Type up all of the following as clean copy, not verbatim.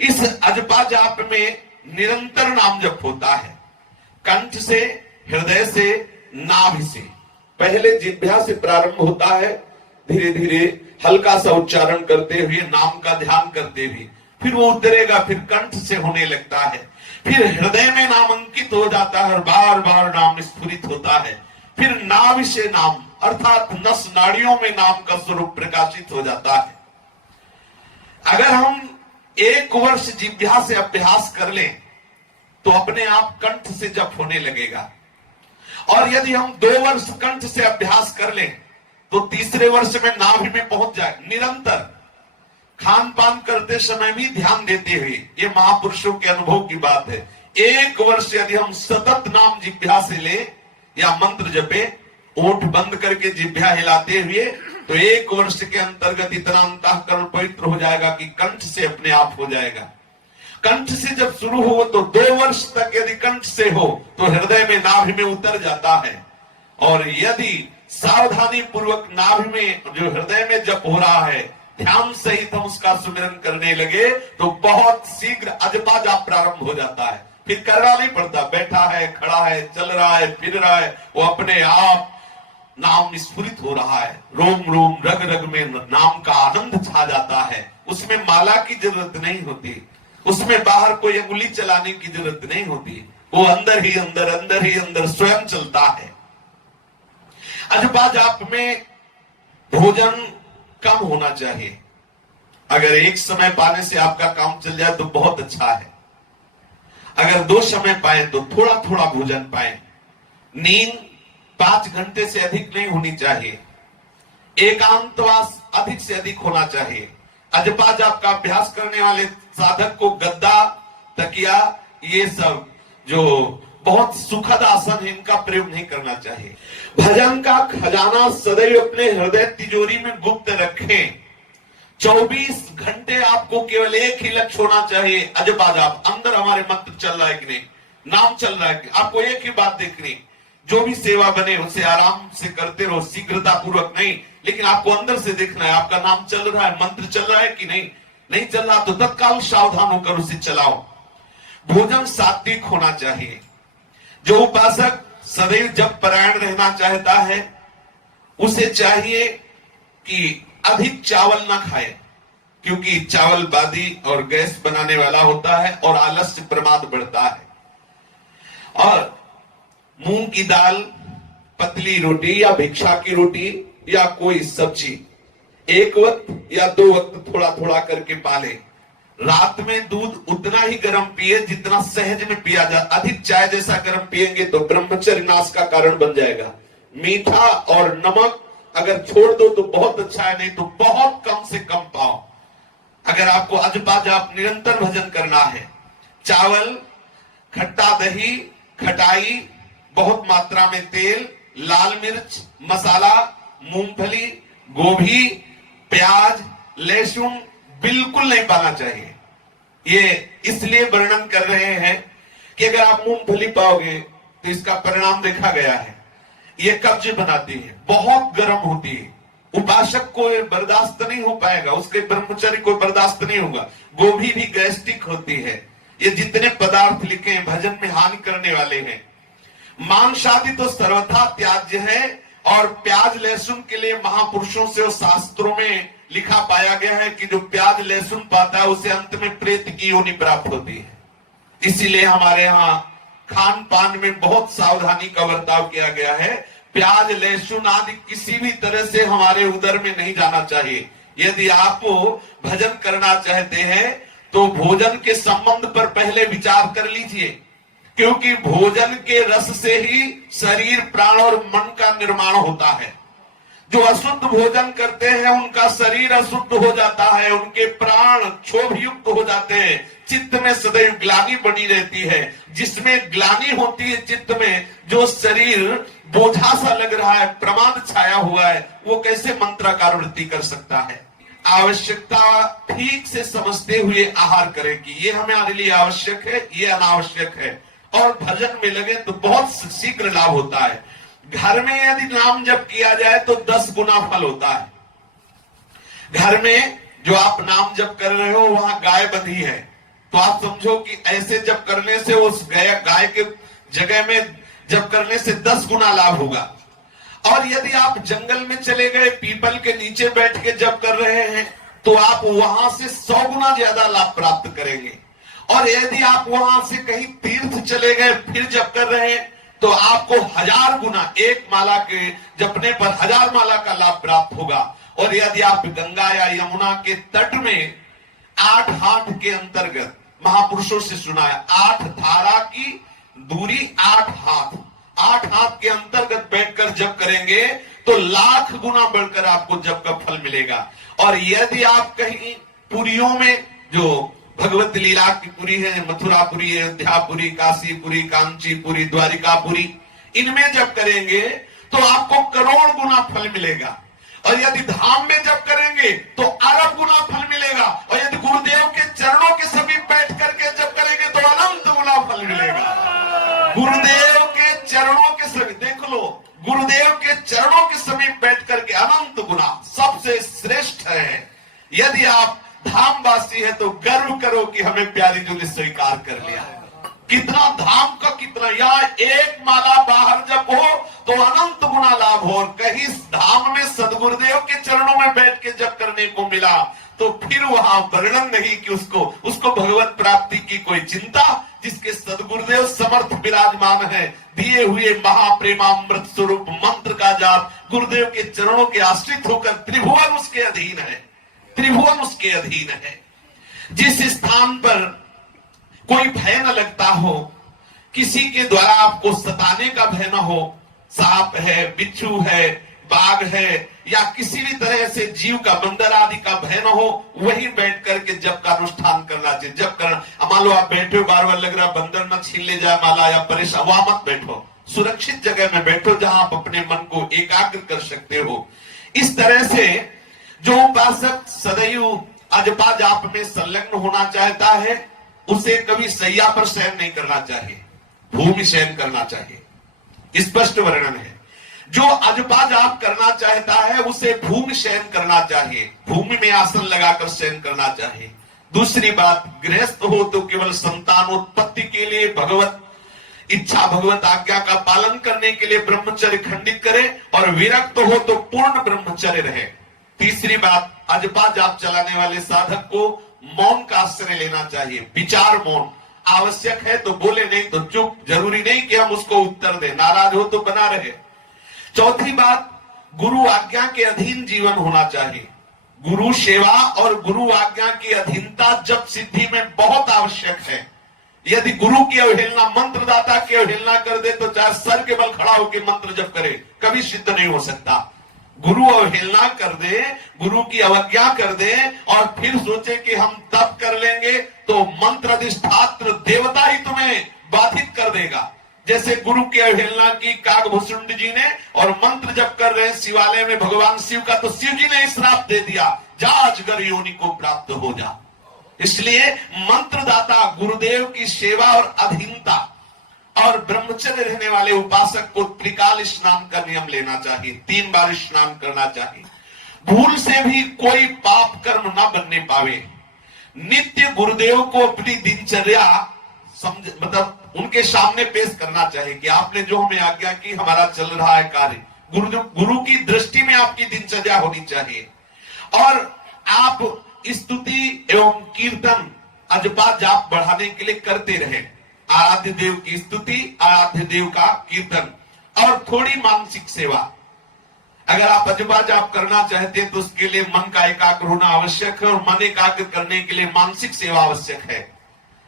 इस अजपा जाप में निरंतर नाम जप होता है, कंठ से, हृदय से, नाभि से। पहले जिह्वा से प्रारंभ होता है, धीरे धीरे हल्का सा उच्चारण करते हुए, नाम का ध्यान करते हुए, फिर वो उतरेगा, फिर कंठ से होने लगता है, फिर हृदय में नाम अंकित हो जाता है और बार बार नाम स्फुरित होता है, फिर नाभि से नाम अर्थात नस नाड़ियों में नाम का स्वरूप प्रकाशित हो जाता है। अगर हम 1 वर्ष जिह्वा से अभ्यास कर लें तो अपने आप कंठ से जप होने लगेगा, और यदि हम 2 वर्ष कंठ से अभ्यास कर लें तो तीसरे वर्ष में नाभि में पहुंच जाए। निरंतर खान पान करते समय भी ध्यान देते हुए, ये महापुरुषों के अनुभव की बात है। 1 वर्ष यदि हम सतत नाम जिह्वा से ले या मंत्र जपे, ओठ बंद करके जिह्वा हिलाते हुए, तो 1 वर्ष के अंतर्गत इतना अंतःकरण पवित्र हो जाएगा कि कंठ से अपने आप हो जाएगा। कंठ से जब शुरू हो तो 2 वर्ष तक यदि कंठ से हो तो हृदय में, नाभि में उतर जाता है, और यदि सावधानी पूर्वक नाभि में, जो हृदय में जप हो रहा है, ध्यान सहित हम उसका सुमिरन करने लगे तो बहुत शीघ्र अजपा जाप प्रारंभ हो जाता है। फिर करना नहीं पड़ता, बैठा है, खड़ा है, चल रहा है, फिर रहा है, वो अपने आप नाम स्फुरित हो रहा है। रोम रोम रग रग में नाम का आनंद छा जाता है। उसमें माला की जरूरत नहीं होती, उसमें बाहर कोई अंगुली चलाने की जरूरत नहीं होती, वो अंदर ही अंदर, अंदर ही अंदर स्वयं चलता है। अजपा जाप में भोजन कम होना चाहिए। अगर एक समय पाने से आपका काम चल जाए तो बहुत अच्छा है, अगर 2 समय पाए तो थोड़ा थोड़ा भोजन पाए। नींद 5 घंटे से अधिक नहीं होनी चाहिए, एकांतवास अधिक से अधिक होना चाहिए। अजपा जाप का अभ्यास करने वाले साधक को गद्दा, तकिया, ये सब जो बहुत सुखद आसन है, इनका प्रयोग नहीं करना चाहिए। भजन का खजाना सदैव अपने हृदय तिजोरी में गुप्त रखें। 24 घंटे आपको केवल एक ही लक्ष्य होना चाहिए, अजपा जाप। अंदर हमारे मंत्र चल रहा है कि नहीं, नाम चल रहा है कि, आपको एक ही बात देखनी, जो भी सेवा बने उसे आराम से करते रहो, शीघ्रता पूर्वक नहीं, लेकिन आपको अंदर से देखना है आपका नाम चल रहा है, मंत्र चल रहा है कि नहीं। नहीं चल रहा तो तत्काल सावधान होकर उसे चलाओ। भोजन सात्विक होना चाहिए। जो उपासक सदैव जप परायण रहना चाहता है, उसे चाहिए कि अधिक चावल ना खाए, क्योंकि चावल बादी और गैस बनाने वाला होता है और आलस्य प्रमाद बढ़ता है। और मूंग की दाल, पतली रोटी या भिक्षा की रोटी या कोई सब्जी 1 वक्त या 2 वक्त थोड़ा थोड़ा करके पाले। रात में दूध उतना ही गर्म पिए जितना सहज में पिया जा। अधिक चाय जैसा गर्म पिएंगे तो ब्रह्मचर्य नाश का कारण बन जाएगा। मीठा और नमक अगर छोड़ दो तो बहुत अच्छा है, नहीं तो बहुत कम से कम पाओ। अगर आपको अजपा जाप निरंतर भजन करना है, चावल, खट्टा दही, खटाई, बहुत मात्रा में तेल, लाल मिर्च, मसाला, मूंगफली, गोभी, प्याज, लहसुन बिल्कुल नहीं पाना चाहिए। ये इसलिए वर्णन कर रहे हैं कि अगर आप मूंगफली पाओगे तो इसका परिणाम देखा गया है, ये कब्ज बनाती है, बहुत गर्म होती है, उपासक को बर्दाश्त नहीं हो पाएगा, उसके ब्रह्मचर्य को बर्दाश्त नहीं होगा। गोभी भी गैस्ट्रिक होती है। ये जितने पदार्थ लिखे हैं भजन में हानि करने वाले हैं। मांस आदि तो सर्वथा त्याज्य है, और प्याज लहसुन के लिए महापुरुषों से और शास्त्रों में लिखा पाया गया है कि जो प्याज लहसुन पाता है उसे अंत में प्रेत की योनि प्राप्त होती है। इसीलिए हमारे यहाँ खान पान में बहुत सावधानी का बर्ताव किया गया है। प्याज लहसुन आदि किसी भी तरह से हमारे उदर में नहीं जाना चाहिए। यदि आप भजन करना चाहते हैं तो भोजन के संबंध पर पहले विचार कर लीजिए, क्योंकि भोजन के रस से ही शरीर, प्राण और मन का निर्माण होता है। जो अशुद्ध भोजन करते हैं उनका शरीर अशुद्ध हो जाता है, उनके प्राण क्षोभयुक्त हो जाते हैं, चित्त में सदैव ग्लानि बनी रहती है। जिसमें ग्लानि होती है चित्त में, जो शरीर बोझा सा लग रहा है, प्रमाद छाया हुआ है, वो कैसे मंत्राकार वृत्ति कर सकता है। आवश्यकता ठीक से समझते हुए आहार करें कि ये हमारे लिए आवश्यक है, ये अनावश्यक है, और भजन में लगे तो बहुत शीघ्र लाभ होता है। घर में यदि नाम जप किया जाए तो 10 गुना फल होता है। घर में जो आप नाम जप कर रहे हो वहां गाय बंधी है, तो आप समझो कि ऐसे जब करने से उस गाय के जगह में जब करने से 10 गुना लाभ होगा। और यदि आप जंगल में चले गए, पीपल के नीचे बैठ के जब कर रहे हैं, तो आप वहां से 100 गुना ज्यादा लाभ प्राप्त करेंगे। और यदि आप वहां से कहीं तीर्थ चले गए फिर जब कर रहे हैं, तो आपको 1000 गुना, एक माला के जपने पर 1000 माला का लाभ प्राप्त होगा। और यदि आप गंगा या यमुना के तट में 8 हाथ के अंतर्गत, महापुरुषों से सुना है, 8 धारा की दूरी 8 हाथ, 8 हाथ के अंतर्गत बैठकर जप करेंगे तो लाख गुना बढ़कर आपको जप का फल मिलेगा। और यदि आप कहीं पुरियों में, जो भगवत लीला की पुरी है, मथुरापुरी, अयोध्यापुरी, काशीपुरी, कांचीपुरी, द्वारिकापुरी, इनमें जब करेंगे तो आपको करोड़ गुना फल मिलेगा। और यदि धाम में जब करेंगे तो अरब गुना फल मिलेगा। और यदि गुरुदेव के चरणों के समीप बैठ करके जब करेंगे तो अनंत गुना फल मिलेगा। गुरुदेव के चरणों के समीप, देख लो, गुरुदेव के चरणों के समीप बैठ करके अनंत गुना सबसे श्रेष्ठ है। यदि आप धामवासी है तो गर्व करो कि हमें प्यारी जी ने स्वीकार कर लिया। कितना धाम का कितना, यहाँ एक माला बाहर जब हो तो अनंत गुना लाभ हो। और कहीं धाम में सदगुरुदेव के चरणों में बैठ के जब करने को मिला तो फिर वहां वर्णन नहीं कि उसको भगवत प्राप्ति की कोई चिंता। जिसके सदगुरुदेव समर्थ विराजमान है, दिए हुए महाप्रेमामृत स्वरूप मंत्र का जाप, गुरुदेव के चरणों के आश्रित होकर त्रिभुवन उसके अधीन है, त्रिभुवन उसके अधीन है। जिस स्थान पर कोई भय न लगता हो, किसी के द्वारा आपको सताने का भय न हो, सांप है, बिच्छू है, बाघ है, या किसी भी तरह से जीव का, बंदर आदि का भय न हो, वही बैठ करके जप का अनुष्ठान करना चाहिए। जब करना, मान लो आप बैठे हो, बार बार लग रहा बंदर न छीन ले जाए माला या परेशान, वहां मत बैठो, सुरक्षित जगह में बैठो जहां आप अपने मन को एकाग्र कर सकते हो। इस तरह से जो उपासक सदैव अजपा जाप में संलग्न होना चाहता है, उसे कभी सैया पर शयन नहीं करना चाहिए, भूमि शयन करना चाहिए। स्पष्ट वर्णन है। जो अजपा जाप करना चाहता है उसे भूमि शयन करना चाहिए, भूमि में आसन लगाकर शयन करना चाहिए। दूसरी बात, गृहस्थ हो तो केवल संतानोत्पत्ति के लिए भगवत इच्छा, भगवत आज्ञा का पालन करने के लिए ब्रह्मचर्य खंडित करे, और विरक्त हो तो पूर्ण ब्रह्मचर्य रहे। तीसरी बात, अजपा जाप चलाने वाले साधक को मौन का आश्रय लेना चाहिए, विचार मौन। आवश्यक है तो बोले, नहीं तो चुप। जरूरी नहीं कि हम उसको उत्तर दें, नाराज हो तो बना रहे। चौथी बात, गुरु आज्ञा के अधीन जीवन होना चाहिए। गुरु सेवा और गुरु आज्ञा की अधीनता जप सिद्धि में बहुत आवश्यक है। यदि गुरु की अवहेलना, मंत्रदाता की अवहेलना कर दे तो चाहे सर के बल खड़ा होकर मंत्र जप करे, कभी सिद्ध नहीं हो सकता। गुरु अवहेलना कर दे, गुरु की अवज्ञा कर दे और फिर सोचे कि हम तप कर लेंगे, तो मंत्र अधिष्ठात्र देवता ही तुम्हें बाधित कर देगा। जैसे गुरु की अवहेलना की काकभूषुंड जी ने, और मंत्र जप कर रहे हैं शिवालय में भगवान शिव का, तो शिव जी ने श्राप दे दिया, जा अजगर योनि को प्राप्त हो जा। इसलिए मंत्रदाता गुरुदेव की सेवा और अधीनता और ब्रह्मचर्य रहने वाले उपासक को त्रिकाल स्नान का नियम लेना चाहिए, 3 बार स्नान करना चाहिए। भूल से भी कोई पाप कर्म ना बनने पावे। नित्य गुरुदेव को अपनी दिनचर्या मतलब उनके सामने पेश करना चाहिए कि आपने जो हमें आज्ञा की, हमारा चल रहा है कार्य। गुरु की दृष्टि में आपकी दिनचर्या होनी चाहिए। और आप स्तुति एवं कीर्तन, अजपा जाप बढ़ाने के लिए करते रहे। आराध्य देव की स्तुति, आराध्य देव का कीर्तन, और थोड़ी मानसिक सेवा। अगर आप अजपा जाप करना चाहते हैं तो उसके लिए मन का एकाग्र होना आवश्यक है, और मन एकाग्र करने के लिए मानसिक सेवा आवश्यक है।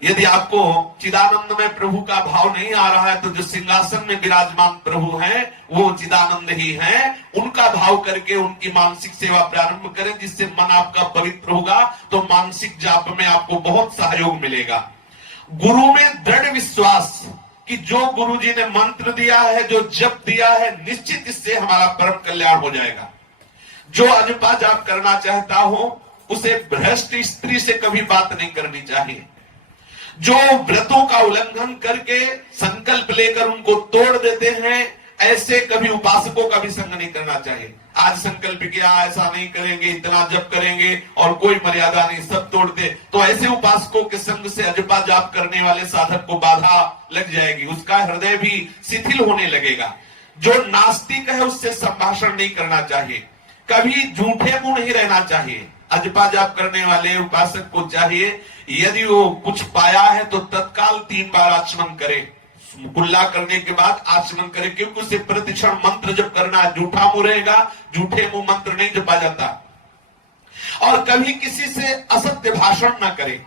यदि आपको चिदानंद में प्रभु का भाव नहीं आ रहा है तो जो सिंहासन में विराजमान प्रभु हैं वो चिदानंद ही हैं, उनका भाव करके उनकी मानसिक सेवा प्रारंभ करें, जिससे मन आपका पवित्र होगा। तो मानसिक जाप में आपको बहुत सहयोग मिलेगा। गुरु में दृढ़ विश्वास कि जो गुरु जी ने मंत्र दिया है, जो जप दिया है, निश्चित इससे हमारा परम कल्याण हो जाएगा। जो अजपा जाप करना चाहता हो उसे भ्रष्ट स्त्री से कभी बात नहीं करनी चाहिए। जो व्रतों का उल्लंघन करके संकल्प लेकर उनको तोड़ देते हैं, ऐसे कभी उपासकों का भी संग नहीं करना चाहिए। आज संकल्प किया ऐसा नहीं करेंगे, इतना जप करेंगे और कोई मर्यादा नहीं, सब तोड़ दे, तो ऐसे उपासकों के संग से अजपा जाप करने वाले साधक को बाधा लग जाएगी, उसका हृदय भी शिथिल होने लगेगा। जो नास्तिक है उससे संभाषण नहीं करना चाहिए, कभी झूठे मुंह नहीं रहना चाहिए। अजपा जाप करने वाले उपासक को चाहिए यदि वो कुछ पाया है तो तत्काल 3 बार आचमन करे, कुल्ला करने के बाद आचमन करे, क्योंकि उसे प्रतिक्षण मंत्र जप करना है। झूठा मुंह रहेगा, झूठे मुंह मंत्र नहीं जपा जाता। और कभी किसी से असत्य भाषण न करे,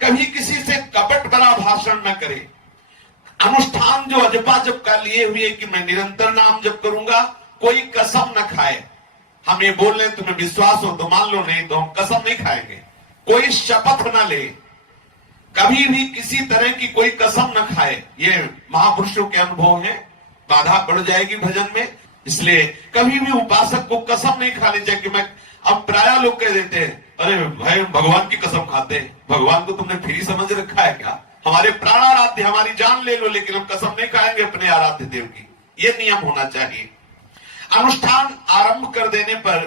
कभी किसी से कपट भरा भाषण न करे। अनुष्ठान जो अजपा जप का लिए हुए कि मैं निरंतर नाम जप करूंगा, कोई कसम न खाए। हम ये बोल रहे तुम्हें विश्वास हो तो मान लो, नहीं तो हम कसम नहीं खाएंगे। कोई शपथ न ले, कभी भी किसी तरह की कोई कसम न खाए। ये महापुरुषों के अनुभव है, बाधा पड़ जाएगी भजन में। इसलिए कभी भी उपासक को कसम नहीं खानी चाहिए कि मैं, अब प्राय लोग कह देते हैं अरे भाई भगवान की कसम खाते हैं, भगवान को तुमने फ्री समझ रखा है क्या? हमारे प्राण आराध्य, हमारी जान ले लो, लेकिन हम कसम नहीं खाएंगे अपने आराध्य देव की। ये नियम होना चाहिए। अनुष्ठान आरंभ कर देने पर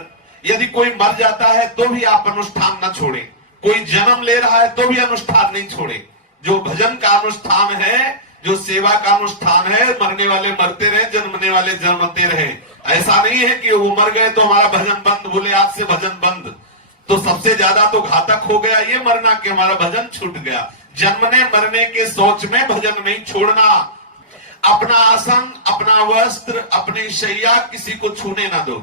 यदि कोई मर जाता है तो भी आप अनुष्ठान न छोड़े, कोई जन्म ले रहा है तो भी अनुष्ठान नहीं छोड़े। जो भजन का अनुष्ठान है, जो सेवा का अनुष्ठान है, मरने वाले मरते रहे, जन्मने वाले जन्मते रहे। ऐसा नहीं है कि वो मर गए तो हमारा भजन बंद, बोले आज से भजन बंद, तो सबसे ज्यादा तो घातक हो गया ये मरना कि हमारा भजन छूट गया। जन्मने मरने के सोच में भजन नहीं छोड़ना। अपना आसन, अपना वस्त्र, अपनी शैया किसी को छूने ना दो।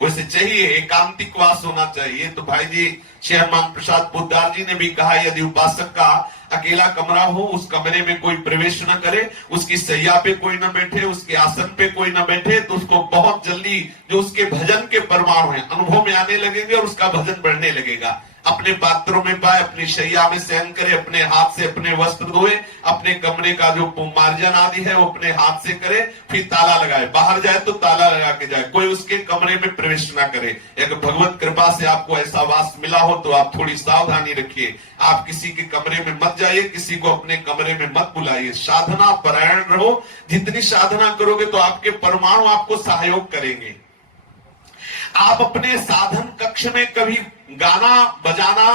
वैसे चाहिए एकांतिक वास होना चाहिए। तो भाई जी श्री हनुमान प्रसाद पोद्दार जी ने भी कहा यदि उपासक का अकेला कमरा हो, उस कमरे में कोई प्रवेश न करे, उसकी शैया पे कोई न बैठे, उसके आसन पे कोई न बैठे, तो उसको बहुत जल्दी जो उसके भजन के परमाणु हैं अनुभव में आने लगेंगे और उसका भजन बढ़ने लगेगा। अपने पात्रों में पाए, अपनी शैया में शयन करे, अपने हाथ से अपने वस्त्र धोए, अपने कमरे का जो मार्जन आदि है वो अपने हाथ से करे, फिर ताला लगाए। बाहर जाए तो ताला लगा के जाए, कोई उसके कमरे में प्रवेश ना करे। एक भगवत कृपा से आपको ऐसा वास मिला हो तो आप थोड़ी सावधानी रखिए। आप किसी के कमरे में मत जाइए, किसी को अपने कमरे में मत बुलाइए। साधना परायण रहो। जितनी साधना करोगे तो आपके परमाणु आपको सहयोग करेंगे। आप अपने साधन कक्ष में कभी गाना बजाना,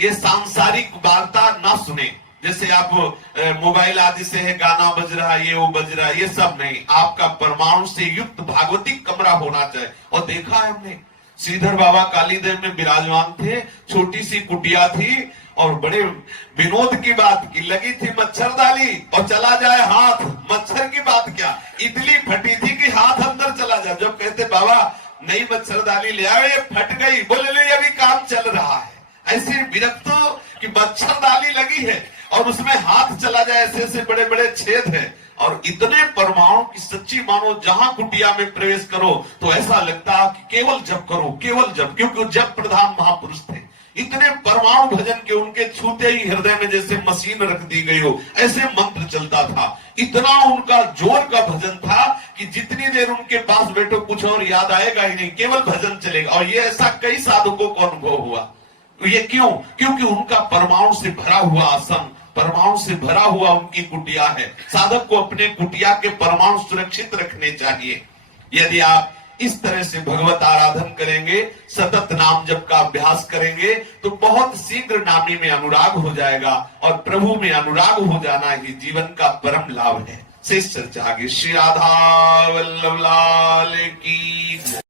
ये सांसारिक वार्ता ना सुने। जैसे आप मोबाइल आदि से है गाना बज रहा है, ये वो बज रहा है, ये सब नहीं। आपका परमाणु से युक्त भागवतिक कमरा होना चाहिए। और देखा है हमने, श्रीधर बाबा कालीदेव में विराजमान थे, छोटी सी कुटिया थी और बड़े विनोद की बात की लगी थी मच्छरदानी और चला जाए हाथ। मच्छर की बात क्या, इतनी फटी थी कि हाथ अंदर चला जाए। जब कहते बाबा नई मच्छरदानी ले आए, ये फट गई, बोले ले अभी काम चल रहा है। ऐसे विरक्तो कि मच्छरदानी लगी है और उसमें हाथ चला जाए, ऐसे ऐसे बड़े बड़े छेद है और इतने परमाणु की सच्ची मानो जहां कुटिया में प्रवेश करो तो ऐसा लगता कि केवल जप करो, केवल जप, क्योंकि जप प्रधान महापुरुष थे। इतने परमाणु भजन के उनके छूते ही हृदय में जैसे मशीन रख दी गई हो ऐसे मंत्र चलता था। इतना उनका जोर का भजन था कि जितनी देर उनके पास बैठो कुछ और याद आएगा ही नहीं, केवल भजन चलेगा। और ये ऐसा कई साधकों को अनुभव हुआ। ये क्यों? क्योंकि उनका परमाणु से भरा हुआ आसन, परमाणु से भरा हुआ उनकी कुटिया है। साधक को अपने कुटिया के परमाणु सुरक्षित रखने चाहिए। यदि आप इस तरह से भगवत आराधन करेंगे, सतत नाम जप का अभ्यास करेंगे तो बहुत शीघ्र नामी में अनुराग हो जाएगा और प्रभु में अनुराग हो जाना ही जीवन का परम लाभ है। शेष चर्चा आगे। श्री राधा वल्लभ लाल की।